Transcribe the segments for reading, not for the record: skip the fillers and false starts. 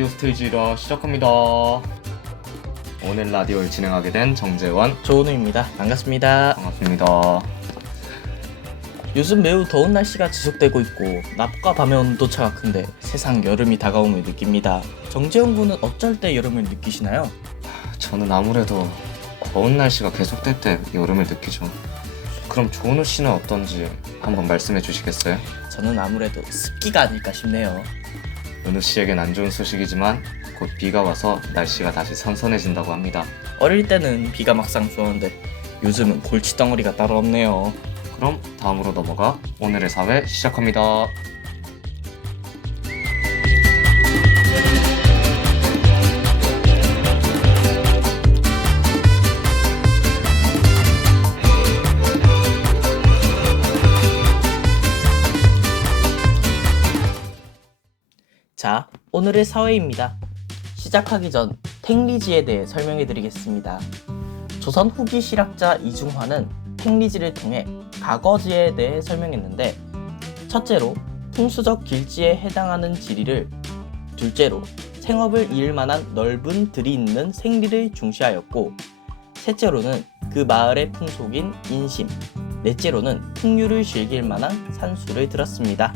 라디오 스테이지라 시작합니다. 오늘 라디오를 진행하게 된 정재원, 조은우입니다. 반갑습니다. 반갑습니다. 요즘 매우 더운 날씨가 지속되고 있고 낮과 밤의 온도차가 큰데 세상 여름이 다가옴을 느낍니다. 정재원 군은 어쩔 때 여름을 느끼시나요? 저는 아무래도 더운 날씨가 계속될 때 여름을 느끼죠. 그럼 조은우 씨는 어떤지 한번 말씀해 주시겠어요? 저는 아무래도 습기가 아닐까 싶네요. 은우 씨에겐 안 좋은 소식이지만 곧 비가 와서 날씨가 다시 선선해진다고 합니다. 어릴 때는 비가 막상 좋았는데 요즘은 골칫덩어리가 따로 없네요. 그럼 다음으로 넘어가 오늘의 사회 시작합니다. 자, 오늘의 사회입니다. 시작하기 전 탱리지에 대해 설명해 드리겠습니다. 조선 후기 실학자 이중화는 탱리지를 통해 가거지에 대해 설명했는데, 첫째로 풍수적 길지에 해당하는 지리를, 둘째로 생업을 이을 만한 넓은 들이 있는 생리를 중시하였고, 셋째로는 그 마을의 풍속인 인심, 넷째로는 풍류를 즐길 만한 산수를 들었습니다.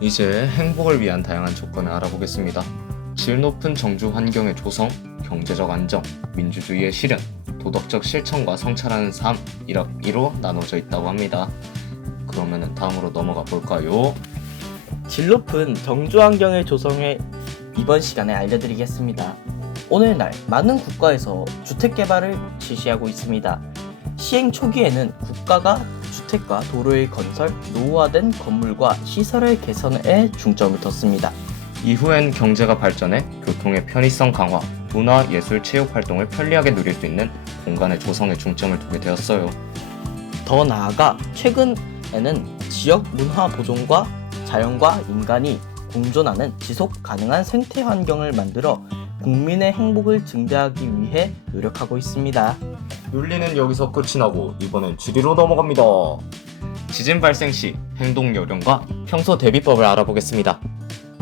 이제 행복을 위한 다양한 조건을 알아보겠습니다. 질 높은 정주 환경의 조성, 경제적 안정, 민주주의의 실현, 도덕적 실천과 성찰하는 삶, 이로 나눠져 있다고 합니다. 그러면 다음으로 넘어가 볼까요? 질 높은 정주 환경의 조성을 이번 시간에 알려드리겠습니다. 오늘날 많은 국가에서 주택 개발을 실시하고 있습니다. 시행 초기에는 국가가 주택과 도로의 건설, 노후화된 건물과 시설의 개선에 중점을 뒀습니다. 이후엔 경제가 발전해 교통의 편의성 강화, 문화, 예술, 체육 활동을 편리하게 누릴 수 있는 공간의 조성에 중점을 두게 되었어요. 더 나아가 최근에는 지역 문화 보존과 자연과 인간이 공존하는 지속 가능한 생태 환경을 만들어 국민의 행복을 증대하기 위해 노력하고 있습니다. 윤리는 여기서 끝이 나고 이번엔 지리로 넘어갑니다. 지진 발생 시 행동 요령과 평소 대비법을 알아보겠습니다.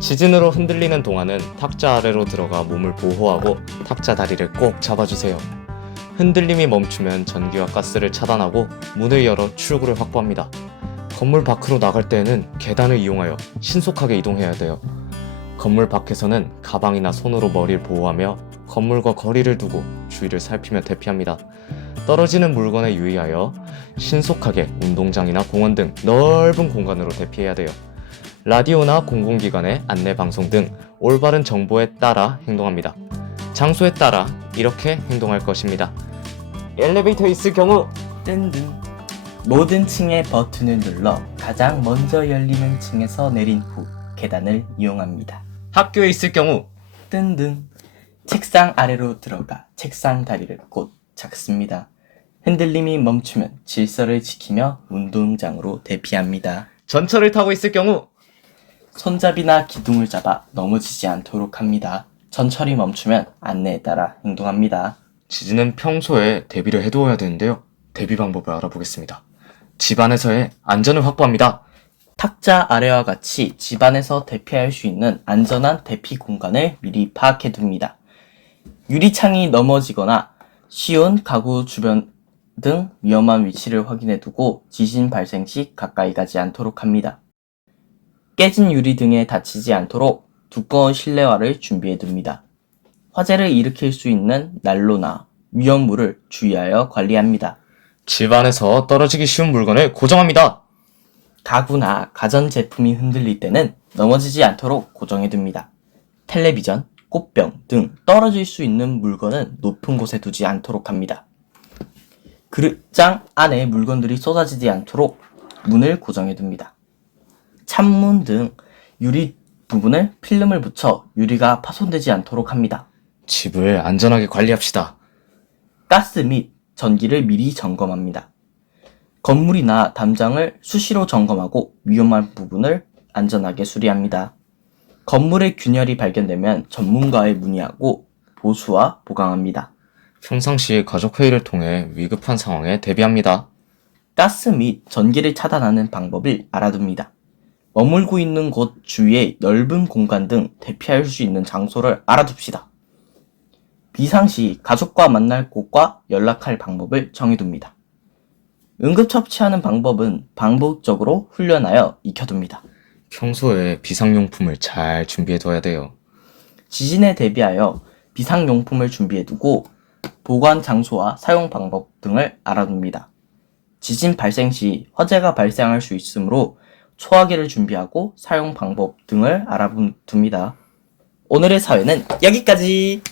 지진으로 흔들리는 동안은 탁자 아래로 들어가 몸을 보호하고 탁자 다리를 꼭 잡아주세요. 흔들림이 멈추면 전기와 가스를 차단하고 문을 열어 출구를 확보합니다. 건물 밖으로 나갈 때에는 계단을 이용하여 신속하게 이동해야 돼요. 건물 밖에서는 가방이나 손으로 머리를 보호하며 건물과 거리를 두고 주위를 살피며 대피합니다. 떨어지는 물건에 유의하여 신속하게 운동장이나 공원 등 넓은 공간으로 대피해야 돼요. 라디오나 공공기관의 안내방송 등 올바른 정보에 따라 행동합니다. 장소에 따라 이렇게 행동할 것입니다. 엘리베이터 있을 경우 뜬든 모든 층의 버튼을 눌러 가장 먼저 열리는 층에서 내린 후 계단을 이용합니다. 학교에 있을 경우 뜬든 책상 아래로 들어가 책상 다리를 곧 잡습니다. 흔들림이 멈추면 질서를 지키며 운동장으로 대피합니다. 전철을 타고 있을 경우 손잡이나 기둥을 잡아 넘어지지 않도록 합니다. 전철이 멈추면 안내에 따라 행동합니다. 지진은 평소에 대비를 해두어야 되는데요. 대비 방법을 알아보겠습니다. 집안에서의 안전을 확보합니다. 탁자 아래와 같이 집안에서 대피할 수 있는 안전한 대피 공간을 미리 파악해 둡니다. 유리창이 넘어지거나 쉬운 가구 주변 등 위험한 위치를 확인해 두고 지진 발생 시 가까이 가지 않도록 합니다. 깨진 유리 등에 다치지 않도록 두꺼운 실내화를 준비해 둡니다. 화재를 일으킬 수 있는 난로나 위험물을 주의하여 관리합니다. 집안에서 떨어지기 쉬운 물건을 고정합니다. 가구나 가전제품이 흔들릴 때는 넘어지지 않도록 고정해 둡니다. 텔레비전, 꽃병 등 떨어질 수 있는 물건은 높은 곳에 두지 않도록 합니다. 그릇장 안에 물건들이 쏟아지지 않도록 문을 고정해 둡니다. 창문 등 유리 부분을 필름을 붙여 유리가 파손되지 않도록 합니다. 집을 안전하게 관리합시다. 가스 및 전기를 미리 점검합니다. 건물이나 담장을 수시로 점검하고 위험한 부분을 안전하게 수리합니다. 건물의 균열이 발견되면 전문가에 문의하고 보수와 보강합니다. 평상시 가족회의를 통해 위급한 상황에 대비합니다. 가스 및 전기를 차단하는 방법을 알아둡니다. 머물고 있는 곳 주위의 넓은 공간 등 대피할 수 있는 장소를 알아둡시다. 비상시 가족과 만날 곳과 연락할 방법을 정해둡니다. 응급처치하는 방법은 반복적으로 훈련하여 익혀둡니다. 평소에 비상용품을 잘 준비해둬야 돼요. 지진에 대비하여 비상용품을 준비해두고 보관 장소와 사용 방법 등을 알아둡니다. 지진 발생 시 화재가 발생할 수 있으므로 소화기를 준비하고 사용 방법 등을 알아둡니다. 오늘의 사회는 여기까지!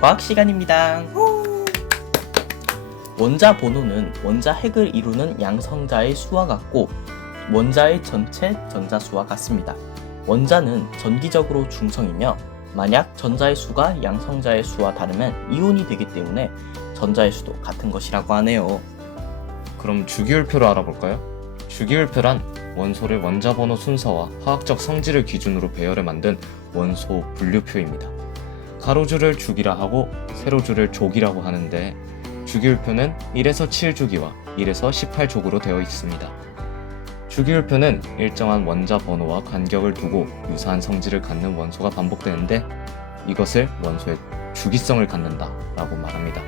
과학 시간입니다. 원자 번호는 원자 핵을 이루는 양성자의 수와 같고 원자의 전체 전자수와 같습니다. 원자는 전기적으로 중성이며 만약 전자의 수가 양성자의 수와 다르면 이온이 되기 때문에 전자의 수도 같은 것이라고 하네요. 그럼 주기율표를 알아볼까요? 주기율표란 원소를 원자 번호 순서와 화학적 성질을 기준으로 배열해 만든 원소 분류표입니다. 가로줄을 주기라 하고 세로줄을 족이라고 하는데 주기율표는 1에서 7주기와 1에서 18족으로 되어 있습니다. 주기율표는 일정한 원자 번호와 간격을 두고 유사한 성질을 갖는 원소가 반복되는데 이것을 원소의 주기성을 갖는다 라고 말합니다.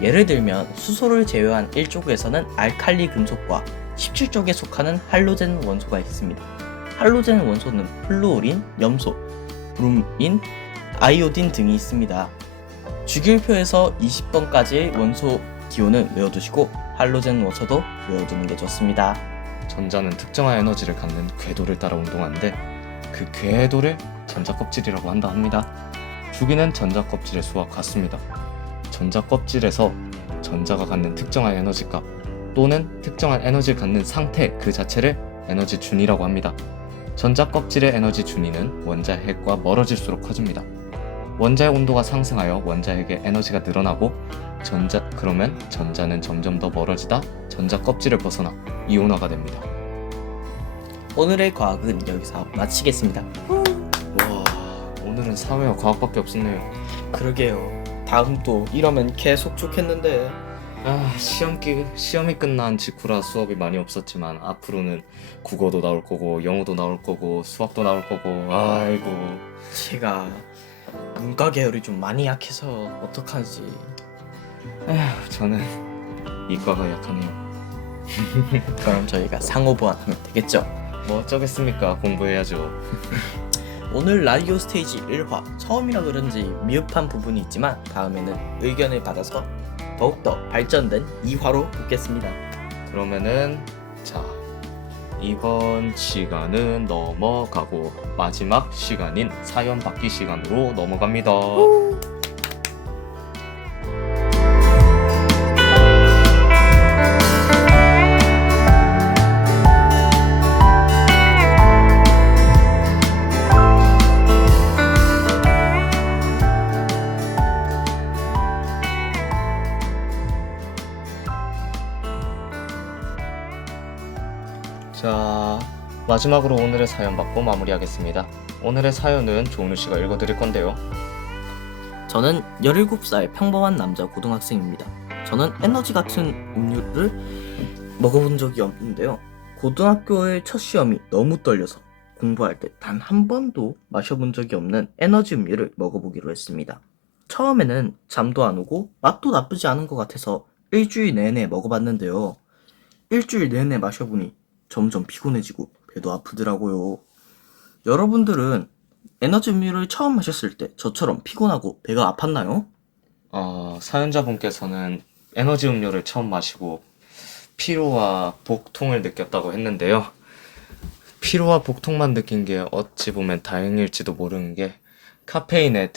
예를 들면 수소를 제외한 1족에서는 알칼리 금속과 17족에 속하는 할로젠 원소가 있습니다. 할로젠 원소는 플루오린, 염소, 브롬인, 아이오딘 등이 있습니다. 주기율표에서 20번까지의 원소 기호는 외워두시고 할로젠 원소도 외워두는 게 좋습니다. 전자는 특정한 에너지를 갖는 궤도를 따라 운동하는데 그 궤도를 전자껍질이라고 한다 합니다. 주기는 전자껍질의 수와 같습니다. 전자껍질에서 전자가 갖는 특정한 에너지값 또는 특정한 에너지를 갖는 상태 그 자체를 에너지 준위라고 합니다. 전자껍질의 에너지 준위는 원자핵과 멀어질수록 커집니다. 원자의 온도가 상승하여 원자핵의 에너지가 늘어나고 그러면 전자는 점점 더 멀어지다 전자 껍질을 벗어나 이온화가 됩니다. 오늘의 과학은 여기서 마치겠습니다. 와, 오늘은 사회와 과학밖에 없었네요. 그러게요. 다음 또 이러면 계속 좋겠는데. 시험이 끝난 직후라 수업이 많이 없었지만 앞으로는 국어도 나올 거고 영어도 나올 거고 수학도 나올 거고 아이고. 제가 문과 계열이 좀 많이 약해서 어떡하지. 저는 이과가 약하네요. 그럼 저희가 상호 보완하면 되겠죠. 뭐 어쩌겠습니까, 공부해야죠. 오늘 라디오 스테이지 1화 처음이라 그런지 미흡한 부분이 있지만 다음에는 의견을 받아서 더욱더 발전된 2화로 붙겠습니다. 그러면은 자, 이번 시간은 넘어가고 마지막 시간인 사연 받기 시간으로 넘어갑니다. 자, 마지막으로 오늘의 사연 받고 마무리하겠습니다. 오늘의 사연은 조은우 씨가 읽어드릴 건데요. 저는 17살 평범한 남자 고등학생입니다. 저는 에너지 같은 음료를 먹어본 적이 없는데요. 고등학교의 첫 시험이 너무 떨려서 공부할 때 단 한 번도 마셔본 적이 없는 에너지 음료를 먹어보기로 했습니다. 처음에는 잠도 안 오고 맛도 나쁘지 않은 것 같아서 일주일 내내 먹어봤는데요. 일주일 내내 마셔보니 점점 피곤해지고 배도 아프더라고요. 여러분들은 에너지 음료를 처음 마셨을 때 저처럼 피곤하고 배가 아팠나요? 사연자분께서는 에너지 음료를 처음 마시고 피로와 복통을 느꼈다고 했는데요. 피로와 복통만 느낀 게 어찌 보면 다행일지도 모르는 게 카페인의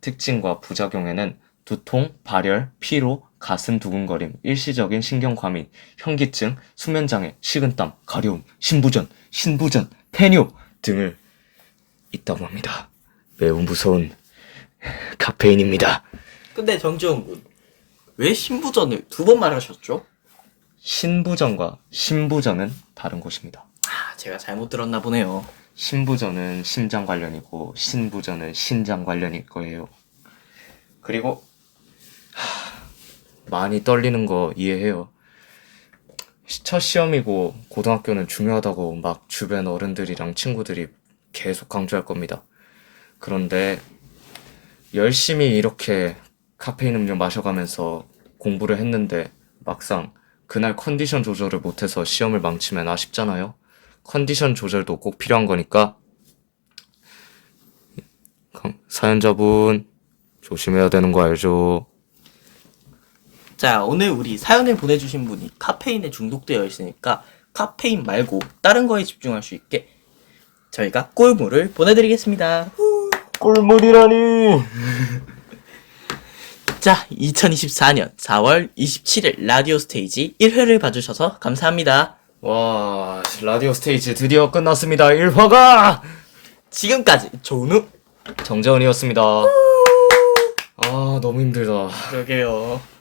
특징과 부작용에는 두통, 발열, 피로, 가슴 두근거림, 일시적인 신경과민, 현기증, 수면장애, 식은땀, 가려움, 신부전, 패뇨 등을 있다고 합니다. 매우 무서운 카페인입니다. 근데 정지훈 군, 왜 신부전을 2번 말하셨죠? 신부전과 신부전은 다른 것입니다. 아, 제가 잘못 들었나 보네요. 신부전은 심장 관련이고 신부전은 신장 관련일 거예요. 그리고 많이 떨리는 거 이해해요. 첫 시험이고 고등학교는 중요하다고 막 주변 어른들이랑 친구들이 계속 강조할 겁니다. 그런데 열심히 이렇게 카페인 음료 마셔가면서 공부를 했는데 막상 그날 컨디션 조절을 못해서 시험을 망치면 아쉽잖아요. 컨디션 조절도 꼭 필요한 거니까 사연자분 조심해야 되는 거 알죠? 자, 오늘 우리 사연을 보내주신 분이 카페인에 중독되어 있으니까 카페인 말고 다른 거에 집중할 수 있게 저희가 꿀물을 보내드리겠습니다. 꿀물이라니. 자, 2024년 4월 27일 라디오 스테이지 1회를 봐주셔서 감사합니다. 와, 라디오 스테이지 드디어 끝났습니다. 1화가 지금까지 조은우 정재원이었습니다. 아, 너무 힘들다. 그러게요.